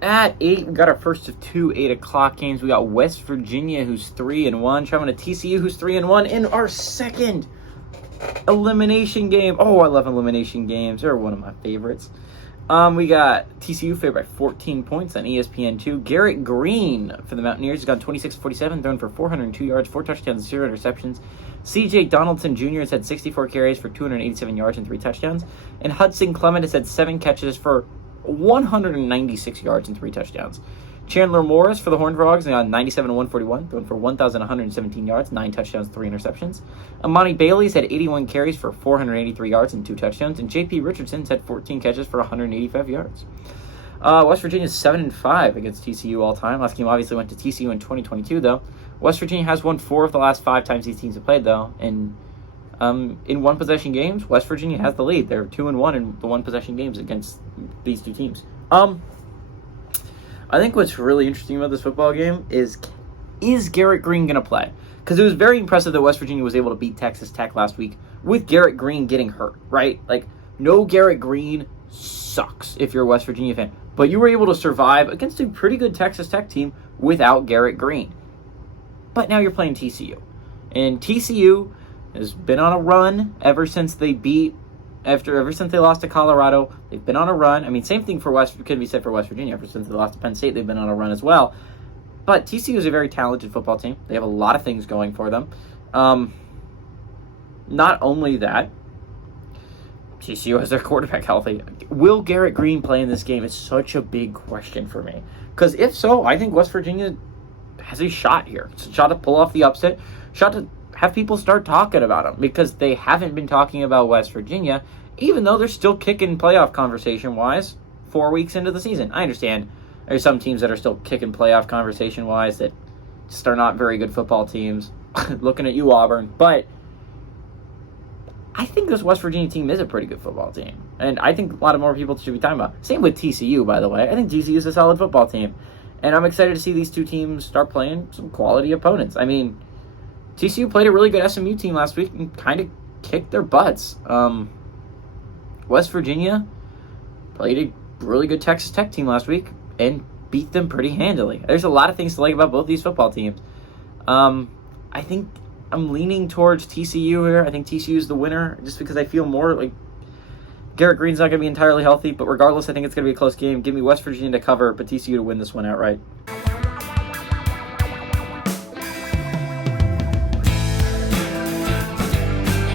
At 8, we got our first of two 8 o'clock games. We got West Virginia, who's 3-1, traveling to TCU, who's 3-1, in our second elimination game. Oh, I love elimination games. They're one of my favorites. We got TCU favored by 14 points on ESPN2. Garrett Green for the Mountaineers has gone 26-47, thrown for 402 yards, 4 touchdowns, 0 interceptions. CJ Donaldson Jr. has had 64 carries for 287 yards and 3 touchdowns. And Hudson Clement has had 7 catches for 196 yards and 3 touchdowns. Chandler Morris for the Horned Frogs got 97-141, thrown for 1,117 yards, 9 touchdowns, 3 interceptions. Amani Bailey's had 81 carries for 483 yards and 2 touchdowns, and J.P. Richardson's had 14 catches for 185 yards. West Virginia's 7-5 against TCU all time. Last game obviously went to TCU in 2022, though. West Virginia has won 4 of the last 5 times these teams have played, though, and in one-possession games, West Virginia has the lead. They're 2-1 in the one-possession games against these two teams. I think what's really interesting about this football game is Garrett Green going to play? Because it was very impressive that West Virginia was able to beat Texas Tech last week with Garrett Green getting hurt, right? Like, no Garrett Green sucks if you're a West Virginia fan. But you were able to survive against a pretty good Texas Tech team without Garrett Green. But now you're playing TCU. And TCU has been on a run ever since they lost to Colorado. They've been on a run. I mean, same thing could be said for West Virginia. Ever since they lost to Penn State, they've been on a run as well. But TCU is a very talented football team. They have a lot of things going for them. Not only that, TCU has their quarterback healthy. Will Garrett Green play in this game is such a big question for me. Because if so, I think West Virginia has a shot here. It's a shot to pull off the upset. Shot to have people start talking about them. Because they haven't been talking about West Virginia, even though they're still kicking playoff conversation-wise 4 weeks into the season. I understand there's some teams that are still kicking playoff conversation-wise that just are not very good football teams. Looking at you, Auburn. But I think this West Virginia team is a pretty good football team. And I think a lot of more people should be talking about. Same with TCU, by the way. I think TCU is a solid football team. And I'm excited to see these two teams start playing some quality opponents. I mean, TCU played a really good SMU team last week and kind of kicked their butts. West Virginia played a really good Texas Tech team last week and beat them pretty handily. There's a lot of things to like about both these football teams. I think I'm leaning towards TCU here. I think TCU is the winner just because I feel more like Garrett Green's not going to be entirely healthy, but regardless, I think it's going to be a close game. Give me West Virginia to cover, but TCU to win this one outright.